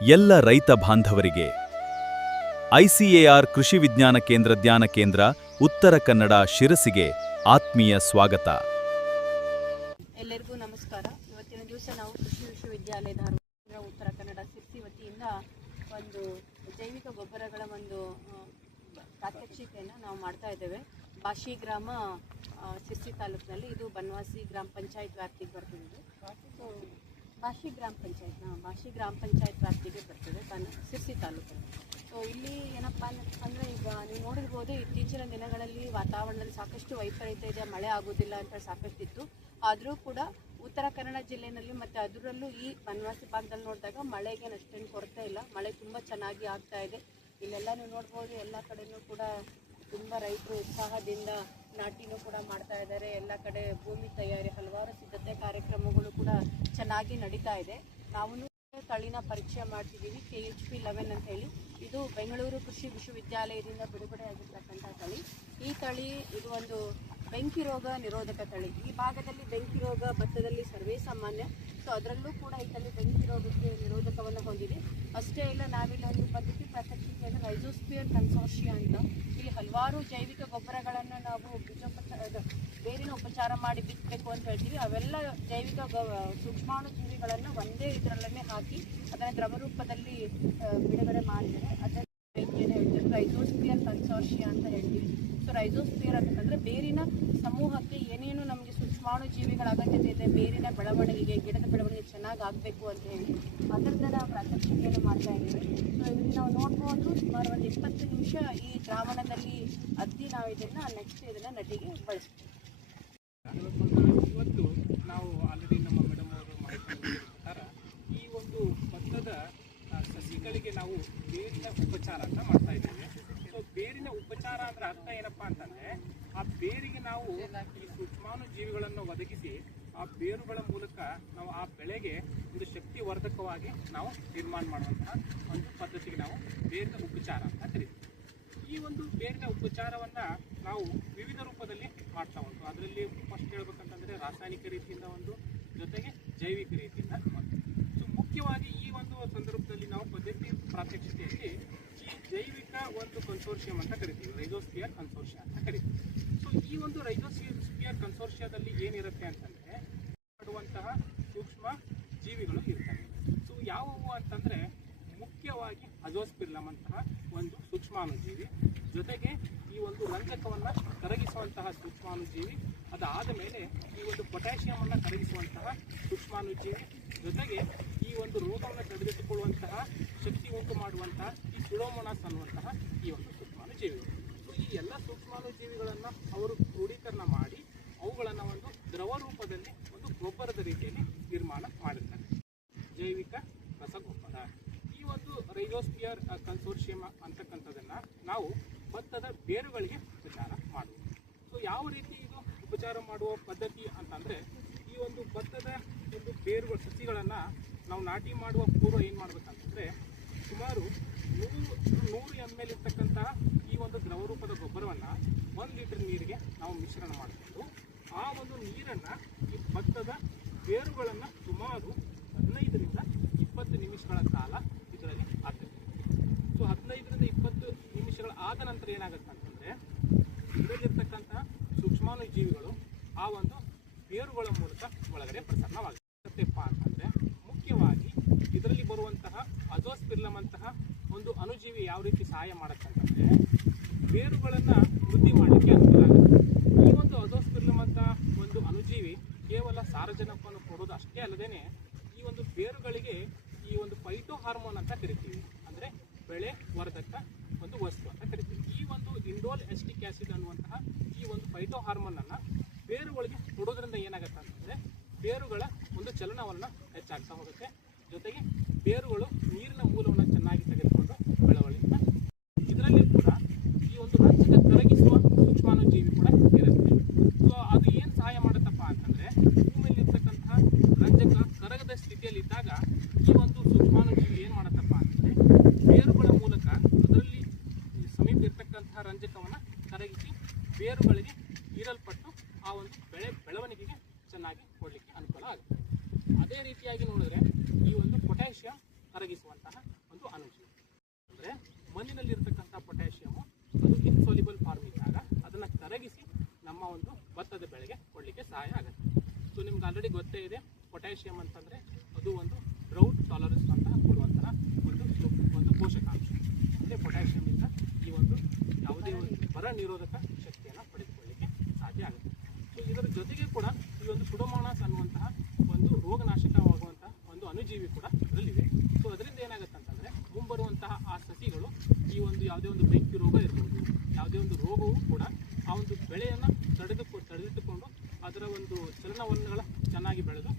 ಎಲ್ಲ ರೈತ ಬಾಂಧವರಿಗೆ ಐಸಿಎಆರ್ ಕೃಷಿ ವಿಜ್ಞಾನ ಕೇಂದ್ರ ಜ್ಞಾನ ಕೇಂದ್ರ ಉತ್ತರ ಕನ್ನಡ ಶಿರಸಿಗೆ ಆತ್ಮೀಯ ಸ್ವಾಗತ. ಎಲ್ಲರಿಗೂ ನಮಸ್ಕಾರ. ಇವತ್ತಿನ ದಿವಸ ನಾವು ಕೃಷಿ ವಿಶ್ವವಿದ್ಯಾಲಯ ಧಾರವಾಡ ಉತ್ತರ ಕನ್ನಡ ಶಿರಸಿ ವತಿಯಿಂದ ಒಂದು ಜೈವಿಕ ಗೊಬ್ಬರಗಳ ಒಂದು ಪ್ರಾತ್ಯಕ್ಷಿಕೆಯನ್ನು ನಾವು ಮಾಡ್ತಾ ಇದ್ದೇವೆ. ಬಾಶಿ ಗ್ರಾಮ ಶಿರಸಿ ತಾಲೂಕಿನಲ್ಲಿ, ಇದು ಬನವಾಸಿ ಗ್ರಾಮ ಪಂಚಾಯತ್ ವ್ಯಾಪ್ತಿಗೆ ಬರ್ತಿದೆ. ಬಾಶಿ ಗ್ರಾಮ ಪಂಚಾಯತ್ ವ್ಯಾಪ್ತಿಗೆ ಬರ್ತದೆ ಶಿರಸಿ ತಾಲೂಕಲ್ಲಿ. ಸೊ ಇಲ್ಲಿ ಏನಪ್ಪ ಅಂದರೆ, ಈಗ ನೀವು ನೋಡಿರ್ಬೋದು, ಇತ್ತೀಚಿನ ದಿನಗಳಲ್ಲಿ ವಾತಾವರಣದಲ್ಲಿ ಸಾಕಷ್ಟು ವೈಪರೀತ್ಯ ಇದೆ, ಮಳೆ ಆಗೋದಿಲ್ಲ ಅಂತ ಸಾಕಷ್ಟಿತ್ತು. ಆದರೂ ಕೂಡ ಉತ್ತರ ಕನ್ನಡ ಜಿಲ್ಲೆಯಲ್ಲಿ ಮತ್ತು ಅದರಲ್ಲೂ ಈ ಬನವಾಸಿ ಭಾಗದಲ್ಲಿ ನೋಡಿದಾಗ ಮಳೆಗೆ ಅಷ್ಟೇನು ಕೊರತೆ ಇಲ್ಲ. ಮಳೆ ತುಂಬ ಚೆನ್ನಾಗಿ ಆಗ್ತಾ ಇದೆ. ಇಲ್ಲೆಲ್ಲ ನೀವು ನೋಡ್ಬೋದು, ಎಲ್ಲ ಕಡೆಯೂ ಕೂಡ ತುಂಬ ರೈತರು ಉತ್ಸಾಹದಿಂದ ನಾಟಿನೂ ಕೂಡ ಮಾಡ್ತಾ ಇದ್ದಾರೆ. ಎಲ್ಲ ಕಡೆ ಭೂಮಿ ತಯಾರಿ, ಹಲವಾರು ಸಿದ್ಧತೆ ಕಾರ್ಯಕ್ರಮಗಳು ಕೂಡ ಚೆನ್ನಾಗಿ ನಡೀತಾ ಇದೆ. ನಾವು ತಳಿನ ಪರೀಕ್ಷೆ ಮಾಡ್ತಿದ್ದೀವಿ, KHP11 ಅಂತ ಹೇಳಿ. ಇದು ಬೆಂಗಳೂರು ಕೃಷಿ ವಿಶ್ವವಿದ್ಯಾಲಯದಿಂದ ಬಿಡುಗಡೆ ಆಗಿರ್ತಕ್ಕಂಥ ತಳಿ. ಈ ತಳಿ ಇದು ಒಂದು ಬೆಂಕಿ ರೋಗ ನಿರೋಧಕ ತಳಿ. ಈ ಭಾಗದಲ್ಲಿ ಬೆಂಕಿ ರೋಗ ಭತ್ತದಲ್ಲಿ ಸರ್ವೇ ಸಾಮಾನ್ಯ. ಸೊ ಅದರಲ್ಲೂ ಕೂಡ ಈ ತಳಿ ಬೆಂಕಿ ರೋಗಕ್ಕೆ ನಿರೋಧಕವನ್ನು ಹೊಂದಿದೆ. ಅಷ್ಟೇ ಇಲ್ಲ, ನಾವಿಲ್ಲಿ ಒಂದು ಪದ್ಧತಿ ಪ್ರಾತ್ಯಕ್ಷಿಕೆಯನ್ನು ರೈಜೋಸ್ಪಿಯರ್ ಕನ್ಸೋರ್ಷಿಯಾ ಅಂತ, ಇಲ್ಲಿ ಹಲವಾರು ಜೈವಿಕ ಗೊಬ್ಬರಗಳನ್ನು ನಾವು ಬೇರಿನ ಉಪಚಾರ ಮಾಡಿ ಬಿತ್ತಬೇಕು ಅಂತ ಹೇಳ್ತೀವಿ. ಅವೆಲ್ಲ ಜೈವಿಕ ಸೂಕ್ಷ್ಮಾಣು ಜೀವಿಗಳನ್ನು ಒಂದೇ ಇದರಲ್ಲೇ ಹಾಕಿ ಅದನ್ನು ದ್ರವ ರೂಪದಲ್ಲಿ ಬಿಡುಗಡೆ ಮಾಡಿದರೆ ಅದನ್ನು ಏನು ಹೇಳ್ತೀವಿ, ರೈಜೋಸ್ಪಿಯರ್ ಕನ್ಸೋರ್ಷಿಯಾ ಅಂತ ಹೇಳ್ತೀವಿ. ಸೊ ರೈಜೋಸ್ಪಿಯರ್ ಅಂತಂದರೆ ಬೇರಿನ ಸಮೂಹಕ್ಕೆ ಏನೇನು ನಮಗೆ ಸೂಕ್ಷ್ಮಾಣು ಜೀವಿಗಳ ಅಗತ್ಯತೆ ಇದೆ, ಬೇರಿನ ಬೆಳವಣಿಗೆಗೆ, ಗಿಡದ ಬೆಳವಣಿಗೆ ಚೆನ್ನಾಗಿ ಆಗಬೇಕು ಅಂತ ಹೇಳಿ ಅದರದ್ದು ನಾವು ಪ್ರಾತ್ಯಕ್ಷಿಕೆಯನ್ನು ಮಾಡ್ತಾ ಇದ್ದೀವಿ. ಸೊ ಇಲ್ಲಿ ನಾವು ನೋಡ್ಬೋದು, ಸುಮಾರು ಒಂದು 20 ನಿಮಿಷ ಈ ದ್ರಾವಣದಲ್ಲಿ ಅದ್ದಿ ನಾವು ಇದನ್ನು ನಟಿಗೆ ಬಳಸ್ತೀವಿ. ಇವತ್ತು ನಾವು ಆಲ್ರೆಡಿ ನಮ್ಮ ಮೇಡಮ್ ಅವರು ಮಾಹಿತಿ ಪ್ರಕಾರ ಈ ಒಂದು ಭತ್ತದ ಸಸಿಗಳಿಗೆ ನಾವು ಬೇರಿನ ಉಪಚಾರ ಅಂತ ಮಾಡ್ತಾ ಇದ್ದೇವೆ. ಸೊ ಬೇರಿನ ಉಪಚಾರ ಅಂದ್ರೆ ಅರ್ಥ ಏನಪ್ಪಾ ಅಂತಂದ್ರೆ, ಆ ಬೇರಿಗೆ ನಾವು ಈ ಸೂಕ್ಷ್ಮಾಣು ಜೀವಿಗಳನ್ನು ಒದಗಿಸಿ ಆ ಬೇರುಗಳ ಮೂಲಕ ನಾವು ಆ ಬೆಳೆಗೆ ಒಂದು ಶಕ್ತಿವರ್ಧಕವಾಗಿ ನಾವು ನಿರ್ಮಾಣ ಮಾಡುವಂತಹ ಒಂದು ಪದ್ಧತಿಗೆ ನಾವು ಬೇರಿನ ಉಪಚಾರ ಅಂತ ಕರೀತೀವಿ. ಈ ಒಂದು ಬೇರಿನ ಉಪಚಾರವನ್ನು ನಾವು ವಿವಿಧ ರೂಪದಲ್ಲಿ ಮಾಡ್ತಾ ಉಂಟು. ಅದರಲ್ಲಿ ಫಸ್ಟ್ ಹೇಳ್ಬೇಕಂತಂದರೆ ರಾಸಾಯನಿಕ ರೀತಿಯಿಂದ ಒಂದು, ಜೊತೆಗೆ ಜೈವಿಕ ರೀತಿಯಿಂದ ಒಂದು. ಸೊ ಮುಖ್ಯವಾಗಿ ಈ ಒಂದು ಸಂದರ್ಭದಲ್ಲಿ ನಾವು ಪದ್ಧತಿ ಪ್ರಾತ್ಯಕ್ಷಿಕೆಯಲ್ಲಿ ಈ ಜೈವಿಕ ಒಂದು ಕನ್ಸೋರ್ಷಿಯಂ ಅಂತ ಕರಿತೀವಿ, ರೈಜೋಸ್ಪಿಯರ್ ಕನ್ಸೋರ್ಷಿಯಾ ಅಂತ ಕರಿತೀವಿ. ಸೊ ಈ ಒಂದು ರೈಜೋಸ್ಪಿಯರ್ ಕನ್ಸೋರ್ಷಿಯಾದಲ್ಲಿ ಏನಿರುತ್ತೆ ಅಂತಂದರೆ, ಮಾಡುವಂತಹ ಸೂಕ್ಷ್ಮ ಜೀವಿಗಳು ಇರ್ತವೆ. ಸೊ ಯಾವುವು ಅಂತಂದರೆ, ಮುಖ್ಯವಾಗಿ ಅಜೋಸ್ಪಿರ್ಲಮ್ ಅಂತಹ ಒಂದು ಸೂಕ್ಷ್ಮಾಣುಜೀವಿ, ಜೊತೆಗೆ ಈ ಒಂದು ರಂಜಕವನ್ನು ಕರಗಿಸುವಂತಹ ಸೂಕ್ಷ್ಮಾಣುಜೀವಿ, ಅದಾದ ಮೇಲೆ ಈ ಒಂದು ಪೊಟ್ಯಾಷಿಯಮನ್ನು ಕರಗಿಸುವಂತಹ ಸೂಕ್ಷ್ಮಾಣುಜೀವಿ, ಜೊತೆಗೆ ಈ ಒಂದು ರೋಗವನ್ನು ತಡೆಗಟ್ಟಿಕೊಳ್ಳುವಂತಹ ಶಕ್ತಿ ಉಂಟು ಮಾಡುವಂತಹ ಈ ಸುಡೋಮೊನಾಸ್ ಅನ್ನುವಂತಹ ಈ ಒಂದು ಸೂಕ್ಷ್ಮಾಣುಜೀವಿಗಳು. ಸೊ ಈ ಎಲ್ಲ ಸೂಕ್ಷ್ಮಾಣುಜೀವಿಗಳನ್ನು ಅವರು ಕ್ರೋಢೀಕರಣ ಮಾಡಿ ಅವುಗಳನ್ನು ಒಂದು ದ್ರವ ರೂಪದಲ್ಲಿ ಒಂದು ಗೊಬ್ಬರದ ರೀತಿಯಲ್ಲಿ ನಿರ್ಮಾಣ ಮಾಡಿರ್ತಾರೆ, ಜೈವಿಕ ರಸಗೊಬ್ಬರ. ಈ ಒಂದು ರೈಜೋಸ್ಪಿಯರ್ ಕನ್ಸೋರ್ಷಿಯಂ ಅಂತಕ್ಕಂಥದ್ದನ್ನು ನಾವು ಭತ್ತದ ಬೇರುಗಳಿಗೆ ಉಪಚಾರ ಮಾಡುವುದು. ಸೊ ಯಾವ ರೀತಿ ಇದು ಉಪಚಾರ ಮಾಡುವ ಪದ್ಧತಿ ಅಂತಂದರೆ, ಈ ಒಂದು ಭತ್ತದ ಒಂದು ಬೇರುಗಳ ಸಸಿಗಳನ್ನು ನಾವು ನಾಟಿ ಮಾಡುವ ಪೂರ್ವ ಏನು ಮಾಡಬೇಕಂತಂದರೆ, ಸುಮಾರು 100 ml ಇರ್ತಕ್ಕಂತಹ ಈ ಒಂದು ದ್ರವ ರೂಪದ ಗೊಬ್ಬರವನ್ನು 1 ಲೀಟರ್ ನೀರಿಗೆ ನಾವು ಮಿಶ್ರಣ ಮಾಡಿಕೊಂಡು ಆ ಒಂದು ನೀರನ್ನು ಈ ಭತ್ತದ ಬೇರುಗಳನ್ನು ಸುಮಾರು 15ರಿಂದ 20 ನಿಮಿಷಗಳ ಕಾಲ ಇದರಲ್ಲಿ ಹಾಕಬೇಕು. ಸೊ 15ರಿಂದ 20 ನಿಮಿಷಗಳ ಆದ ನಂತರ ಏನಾಗುತ್ತೆ ಅಂತಂದರೆ, ಇದರಲ್ಲಿರ್ತಕ್ಕಂತಹ ಸೂಕ್ಷ್ಮಾಣು ಜೀವಿಗಳು ಆ ಒಂದು ಬೇರುಗಳ ಮೂಲಕ ಒಳಗಡೆ ಪ್ರಸರಣವಾಗುತ್ತಪ್ಪ ಅಂತಂದರೆ, ಮುಖ್ಯವಾಗಿ ಇದರಲ್ಲಿ ಬರುವಂತಹ ಅಜೋಸ್ಪಿರ್ಲಮ್ ಅಂತಹ ಒಂದು ಅಣುಜೀವಿ ಯಾವ ರೀತಿ ಸಹಾಯ ಮಾಡುತ್ತಂತಂದರೆ, ಬೇರುಗಳನ್ನು ವೃದ್ಧಿ ಮಾಡಲಿಕ್ಕೆ ಅನುಕೂಲ ಆಗುತ್ತೆ. ಈ ಒಂದು ಅಜೋಸ್ಪಿರ್ಲಮ್ ಅಂತ ಒಂದು ಅಣುಜೀವಿ ಕೇವಲ ಸಾರಜನಕವನ್ನು ಕೊಡೋದು ಅಷ್ಟೇ ಅಲ್ಲದೇ, ಈ ಒಂದು ಬೇರುಗಳಿಗೆ ಈ ಒಂದು ಫೈಟೋ ಹಾರ್ಮೋನ್ ಅಂತ ಕರಿತೀವಿ, ಅಂದರೆ ಬೆಳೆ ವರ್ಧಕ ಒಂದು ವಸ್ತು ಅಂತ ಕರಿತೀವಿ. ಈ ಒಂದು ಇಂಡೋಲ್ ಎಸ್ಟಿಕ್ ಆ್ಯಸಿಡ್ ಅನ್ನುವಂತಹ ಈ ಒಂದು ಫೈಟೋ ಹಾರ್ಮೋನನ್ನು ಬೇರುಗಳಿಗೆ ಕೊಡೋದ್ರಿಂದ ಏನಾಗುತ್ತೆ ಅಂತಂದರೆ, ಬೇರುಗಳ ಒಂದು ಚಲನವಲನ ಹೆಚ್ಚಾಗ್ತಾ ಹೋಗುತ್ತೆ. ಜೊತೆಗೆ ಬೇರುಗಳು ನೀರಿನ ಮೂಲವನ್ನು ಚೆನ್ನಾಗಿ ತೆಗೆದುಕೊಂಡು ಬೆಳವಣಿಗೆ. ಇದರಲ್ಲಿ ಕೂಡ ಈ ಒಂದು ರಂಜಕ ಕರಗಿಸುವ ಸೂಕ್ಷ್ಮಾಣು ಜೀವಿ ಕೂಡ ಇರುತ್ತೆ. ಸೊ ಅದು ಏನು ಸಹಾಯ ಮಾಡುತ್ತಪ್ಪ ಅಂತಂದರೆ, ಭೂಮಿಯಲ್ಲಿರ್ತಕ್ಕಂತಹ ರಂಜಕ ಕರಗದ ಸ್ಥಿತಿಯಲ್ಲಿದ್ದಾಗ ಈ ಒಂದು ಸೂಕ್ಷ್ಮಾಣು ಜೀವಿ ಏನು ಮಾಡುತ್ತಪ್ಪ ಅಂತಂದರೆ, ಬೇರುಗಳ ಮೂಲಕ ಅದರಲ್ಲಿ ಸಮೀಪ ಇರ್ತಕ್ಕಂತಹ ರಂಜಕವನ್ನು ಕರಗಿಸಿ ಬೇರುಗಳಿಗೆ ಹೀರಲ್ಪಟ್ಟು ಆ ಒಂದು ಬೆಳವಣಿಗೆಗೆ ಚೆನ್ನಾಗಿ ಕೊಡಲಿಕ್ಕೆ ಅನುಕೂಲ ಆಗುತ್ತೆ. ಅದೇ ರೀತಿಯಾಗಿ ನೋಡಿದ್ರೆ, ಈ ಒಂದು ಪೊಟ್ಯಾಷಿಯಂ ಕರಗಿಸುವ ಅಂತಂದರೆ ಮಣ್ಣಿನಲ್ಲಿರ್ತಕ್ಕಂಥ ಪೊಟ್ಯಾಷಿಯಮು ಅದು ಇನ್ಸಾಲ್ಯುಬಲ್ ಫಾರ್ಮ್ ಇದ್ದಾಗ ಅದನ್ನು ಕರಗಿಸಿ ನಮ್ಮ ಒಂದು ಭತ್ತದ ಬೆಳೆಗೆ ಕೊಡಲಿಕ್ಕೆ ಸಹಾಯ ಆಗುತ್ತೆ. ಸೊ ನಿಮ್ಗೆ ಆಲ್ರೆಡಿ ಗೊತ್ತೇ ಇದೆ, ಪೊಟ್ಯಾಷಿಯಮ್ ಅಂತಂದರೆ ಅದು ಒಂದು ಡ್ರೌಟ್ ಟಾಲರೆನ್ಸ್ ಅಂತ ಕೊಡುವಂತಹ ಒಂದು ಪೋಷಕಾಂಶ. ಅಂದರೆ ಪೊಟ್ಯಾಷಿಯಮಿಂದ ಈ ಒಂದು ಯಾವುದೇ ಒಂದು ಬರ ನಿರೋಧಕ ಶಕ್ತಿಯನ್ನು ಪಡೆದುಕೊಳ್ಳಲಿಕ್ಕೆ ಸಾಧ್ಯ ಆಗುತ್ತೆ. ಸೊ ಇದರ ಜೊತೆಗೆ ಕೂಡ ಈ ಒಂದು ಸುಡೋಮೋನಾಸ್ ಅನ್ನುವಂತಹ ಒಂದು ರೋಗನಾಶಕವಾಗುವಂತಹ ಒಂದು ಅಣುಜೀವಿ ಕೂಡ ಇದರಲ್ಲಿದೆ. ಸೊ ಅದರಿಂದ ಏನಾಗುತ್ತೆ ಅಂತಂದರೆ ಮುಂಬರುವಂತಹ ಆ ಸಸಿಗಳು ಈ ಒಂದು ಯಾವುದೇ ಒಂದು ಬೆಂಕಿ ರೋಗ ಇರ್ಬೋದು, ಯಾವುದೇ ಒಂದು ರೋಗವೂ ಕೂಡ ಆ ಒಂದು ಬೆಳೆಯನ್ನು ತಡೆದಿಟ್ಟುಕೊಂಡು ಅದರ ಒಂದು ಚಲನವಲನಗಳ ಚೆನ್ನಾಗಿ ಬೆಳೆದು